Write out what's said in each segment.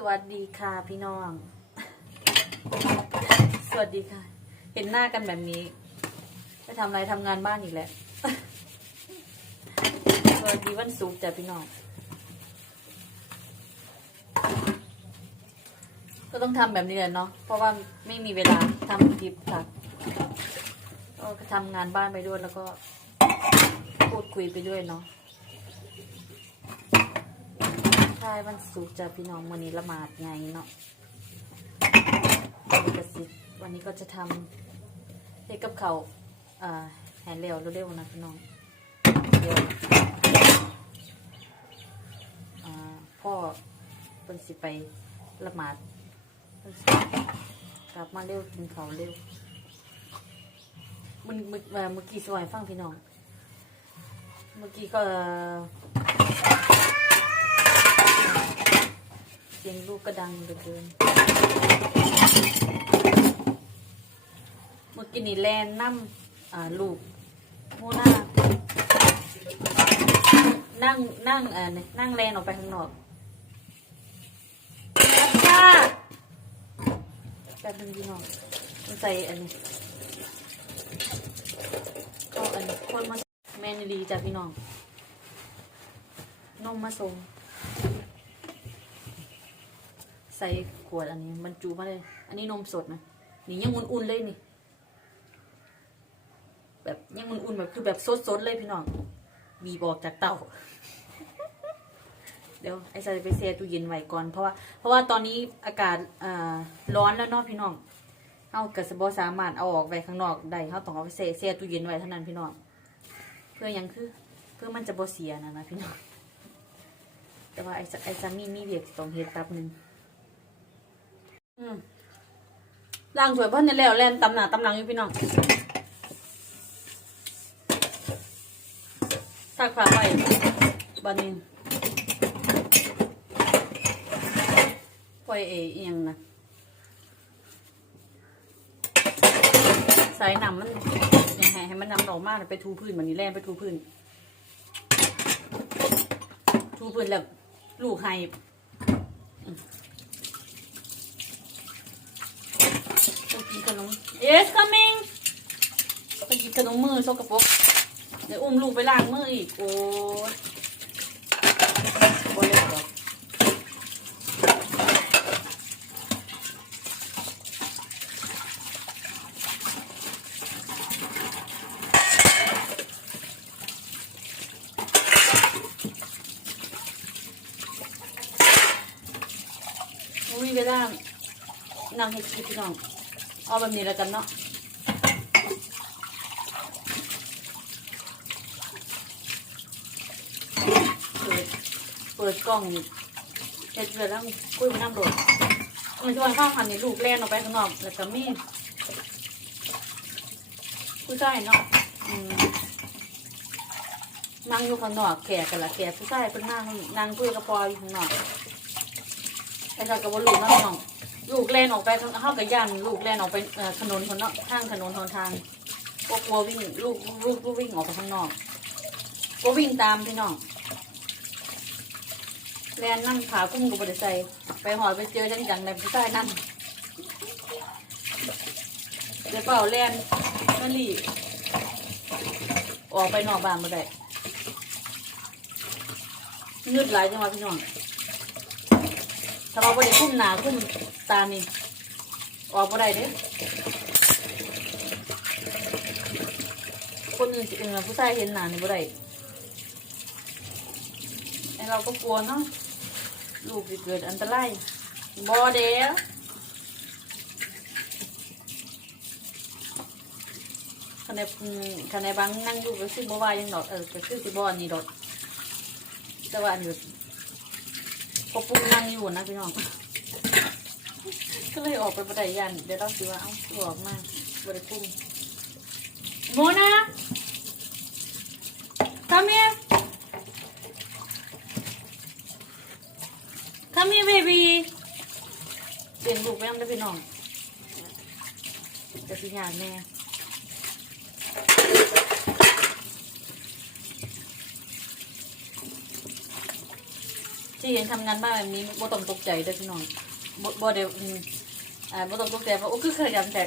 สวัสดีค่ะพี่น้อง สวัสดีค่ะ เห็นหน้ากันแบบนี้ ไปทำอะไรทำงานบ้านอีกแล้ว สวัสดีวันศุกร์จ้ะพี่น้อง ก็ต้องทำแบบนี้แหละเนาะ เพราะว่าไม่มีเวลาทำคลิปค่ะก็ทำงานบ้านไปด้วยแล้วก็พูดคุยไปด้วยเนาะ ใช่วันศุกร์จ้ะพี่น้องวันนี้ละหมาดไงเนาะวันนี้ก็สิวันนี้ก็จะทำเฮ็ดกับเขาวอ่าแหนเร็วเร็วๆนะพี่น้องเดี๋ยวพ่อเป็นสิไปละหมาดกลับมาเร็วกินเขาวเร็วมันเมื่อเมื่อกี้สวยฟังพี่น้อง เมื่อกี้ก็ เสียงลูกก็ดังเหลือเกินเมื่อกี้นี่แลนน้ำอ่าลูกโมนานั่งนั่งเอ่อนี่นั่งแลนออกไปข้างนอกจ้าแป๊บนึงพี่น้องมันใส่อันนี้ก็อันนี้คนมาแมนดีจ้ะพี่น้องนมมาส่ง ใส่ขวดอันนี้มันจูมาเลย อันนี้นมสดนะนี่ยังอุ่นๆเลยนี่ แบบยังอุ่นๆแบบคือแบบสดๆเลยพี่น้องบีบอกจากเต่าเดี๋ยวไอ้ใส่ไปเซียตู้เย็นไว้ก่อนเพราะว่าเพราะว่าตอนนี้อากาศร้อนแล้วเนาะพี่น้องเอากระสบสามารถเอาออกไว้ข้างนอกได้เขาต้องเอาไปเซียเซียตู้เย็นไว้เท่านั้นพี่น้องเพื่อยังคือเพื่อมันจะบ่เสียนะนะพี่น้องแต่ว่าไอ้ไอ้ซามีมีเวียกต้องเฮ็ดแป๊บหนึง อืมล้างถ้วยเพิ่นนี่แล้วแล่นตำหนาตำหลังอยู่พี่น้องซักผ้าไว้บัดนี้ปล่อยเอเอียงนะสายน้ำมันยังให้ให้มันน้ำออกมากไปทูพื้นวันนี้แล่นไปทูพื้น ทูพื้นแล้วลูกให้ไปกิ นขนม yes coming ไปกินขนมมือโซกระปกเดี๋ยวอุ้มลูกไปล้างมืออีกโอ้ยบ่เล่นหรอกบ่มีเวลานั่งให้คิดพี่น้อง เอาแบบนี้แล้วกันเนาะเปิดเปิดกล้องเฮ็ดเสร็จแล้วคุยไปน้ำโดดมันชวนข้าวพันนี่ลูกแล่นออกไปข้างนอกแล้วก็มีผู้ชายเนาะนั่งอยู่ข้างนอกแขกกันละแขกผู้ชายเป็นนั่งนั่งคุยกับพออยู่ข้างนอกไอ้เราก็บ่รู้เนาะพี่น้อง ลูกแล่นออกไปข้างเข้ากับย่านลูกแล่นออกไปถนนคนเนาะทางถนนทางทางก็กลัววิ่งลูกลูกลูกวิ่งออกไปข้างนอกก็วิ่งตามพี่น้องแล่นนั่งขาคุ้มกับบริษัทไปหอยไปเจอจังจังในผู้ชายนั่นเดี๋ยวเปล่าแล่นนั่นรีออกไปนอกบ้านมาได้เงืดหลายจังหวะพี่น้องถ้าเราไม่ได้คุ้มหนาคุ้ม ตานี่ออกบ่ได้เด้คนอื่นสิเออผู้ชายเห็นหนานี่บ่ได้ไอเราก็กลัวเนาะลูกจะเกิดอันตรายบ่เด้คะแนนคะแนนบางนั่งอยู่ก็คือบ่ว่ายังดอกเออก็คือสิบ่อันนี้ดอกแต่ว่าอันนี้พอปุ๊บนั่งอยู่นะพี่น้อง ก็เลยออกไปบันไดยันเดี๋ยวเราสิว่าเอ้าตัวออกมาบันไดปุ้มโมนะ come here come here baby เสียงลูกแม่งได้พี่น้องจะสิหยาดแม่ที่เห็นทำงานบ้านแบบนี้บ่ต้องตกใจเด้อพี่น้อง บ่บ่เดี๋ยวอืมอ่าบ่ต้องตกใจเพราะโอ้คือขยันแต่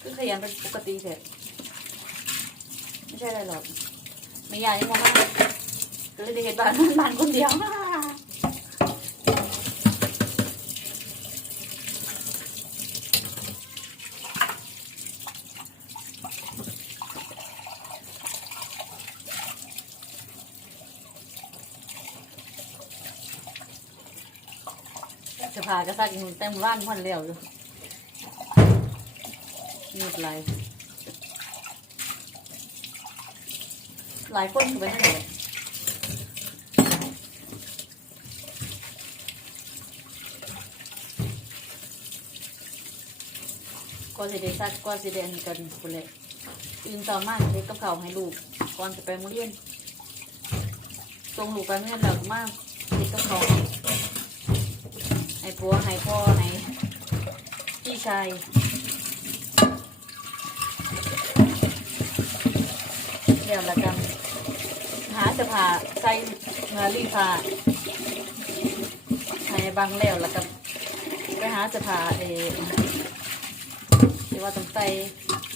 คือขยันเป็นปกติแต่ไม่ใช่อะไรหรอกไม่ยากยังมากก็เลยได้เห็นบ้านบ้านคนเดียว จะพา กระซักอีกหนึ่งเต็มบ้านพันแล้วอยู่นี่อะไรหลายคนก็ไปนั่นแหละก็จะได้ซักก็จะได้อันนี้กันคนเลยตื่นต่อมาเด็กกับเขาให้ลูกก่อนจะไปโรงเรียนส่งลูกไปเรียนแล้วก็มากเด็กกับเขา ให้ผัวให้พ่อให้พี่ชายเดี๋ยวละกันหาจะผ่าใส่เงารีผ่าให้บางแล้วละกันไปหาจะผ่าเออที่ว่าต้องใส่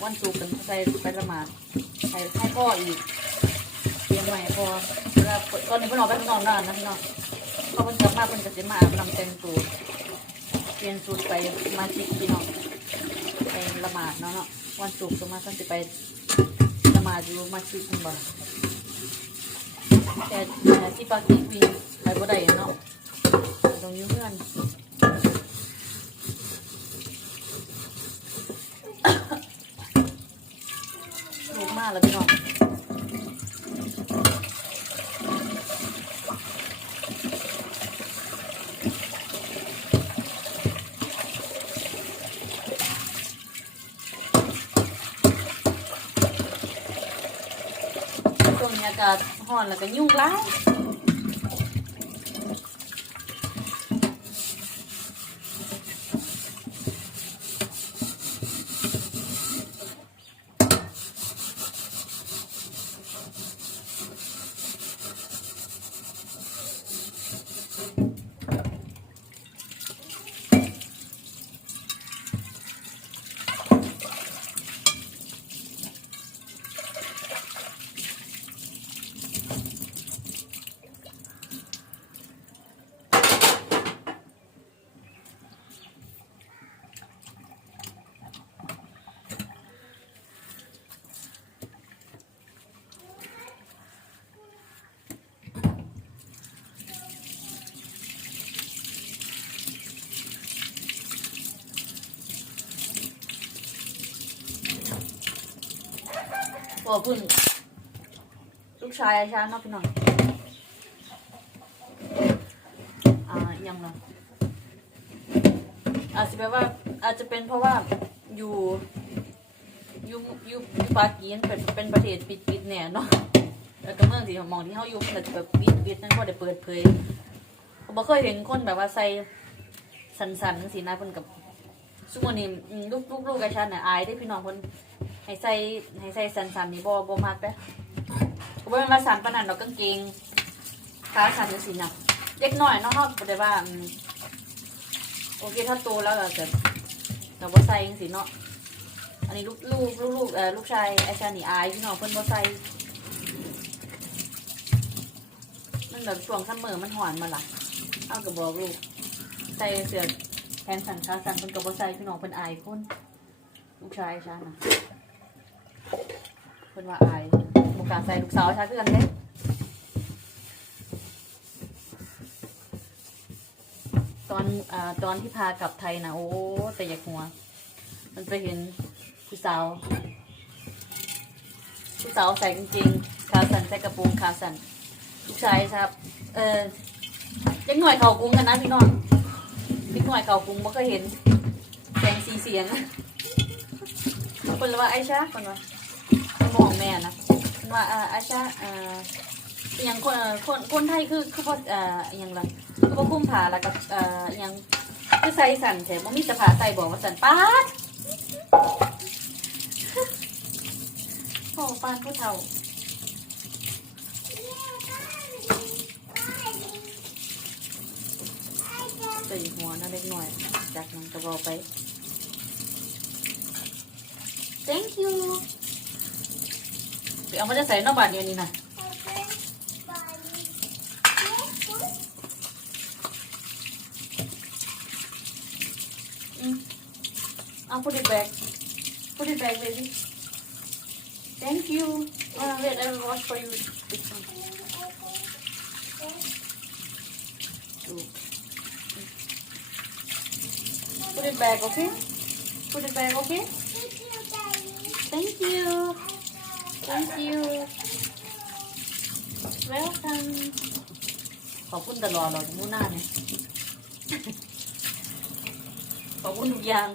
วันศุกร์กันใส่ไปละหมาดให้ให้พ่ออีกเตรียมให้พ่อแล้วตอนนี้เพิ่นออกไปข้างนอกนานนะพี่น้อง พอเพิ่นกลับมาเพิ่นก็จะมาอาบน้ำแต่งตัวเปลี่ยนสูตรไปมาจิกพี่น้องไปละหมาดเนาะเนาะวันศุกร์ก็มาตั้งแต่ไปละหมาดอยู่มาจิกคุณบ่ล่ะแต่แต่ที่ปากีวินไปบ่ได้เนาะตรงอยืมเพื่อน ลูกมากแล้วพี่น้องช่วงนี้ อากาศร้อนแล้วก็ยุ่งร้าย พอพึ่งลูกชายอาชานาะพี่น้องอ่ายังเนาะอาจจะแปลว่า อาจจะเป็นเพราะว่าอยู่อยู่อยู่อยู่ปากีนเป็นเป็นประเทศปิดปิดๆเนี่ยเนาะแล้วก็เมืองที่มองที่เขาอยู่มันจะแบบปิดปิดนั่นก็ได้เปิดเผยผมบ่เคยเห็นคนแบบว่าใส่สันสันสีหน้าเพิ่นกับซุมอนี้อืมลูกลูกลูกอาชาเนี่ยอายได้พี่น้องเพิ่น ให้ใส่ให้ใส่สันสันๆนี่บ่บ่มากเด้อบ่แม่นว่าสันปานนั้นดอกกางเกงขาสันจังซี่น่ะเล็กน้อยเนาะเฮาบ่ได้ว่าโอเคถ้าโตแล้วก็จะก็บ่ใส่จังซี่เนาะอันนี้ลูกลูกลูกเอ่อลูกชายไอ้ชานี่อายพี่น้องเพิ่นบ่ใส่มันแบบช่วงซัมเมอร์มันหอนมาล่ะเฮาก็บอกลูกใส่เสื้อแขนสั้นขาสั้นเพิ่นก็บ่ใส่พี่น้องเพิ่นอายคนลูกชายไอ้ชาน่ะ เพิ่นว่าอายบุกล้าใส่ลูกสาวชาคือกันเด้ตอนอ่าตอนที่พากลับไทยนะโอ้แต่อยากหัว มันไปเห็นผู้สาวผู้สาวใส่กางเกงขาสั้นใส่กระโปรงขาสั้นลูกชายครับ เออเล็กหน่อยเขากุ้งกันนะพี่น้องเล็กหน่อยเขากุ้งบ่เคยเห็นแสงสีเสียงคนละว่าไอ้ชาคนว่า มองแม่นะว่าอาจจะอย่างคนคนคนไทยคือคือบ่เอ่ออย่างไรคือบ่คุ้มผ้าแล้วก็เอ่ออย่างคือใส่สันแถมบ่มีสภาใส่บอกว่าสันปาดโอ้ปานผู้เฒ่าตีหัวน่าเล็กหน่อย จากนั้นก็บอกไป เดี๋ยวเอามาจะใส่นอกบาทเดียวนี้นะ Mm. I'll put it back. Put it back, baby. Thank you. Uh, wait, I will wash for you. This one. Two. Put it back, okay? Put it back, okay? Thank you. Thank you. Welcome. ขอบคุณตลอดเลยมูน่าเนี่ย ขอบคุณทุกอย่าง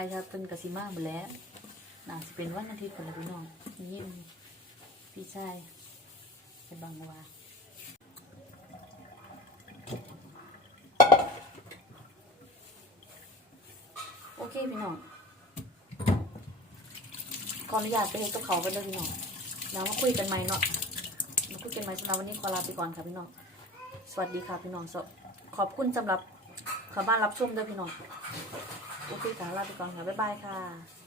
ไม่ยายจะเป็นกสิมาหมดแล้วน่าจะเป็นวันอาทิตย์คนละพี่น้องยิ้มพี่ชายไปบังว่าโอเคพี่น้องขออนุญาตไปเฮ็ดกับเขาไปเลยพี่น้องแล้วมาคุยกันใหม่เนาะมาคุยกันใหม่สำหรับวันนี้ขอลาไปก่อนค่ะพี่น้องสวัสดีค่ะพี่น้องขอบคุณสำหรับเข้ามารับชมด้วยพี่น้อง โอเคค่ะลาไปก่อนค่ะ บ๊ายบายค่ะ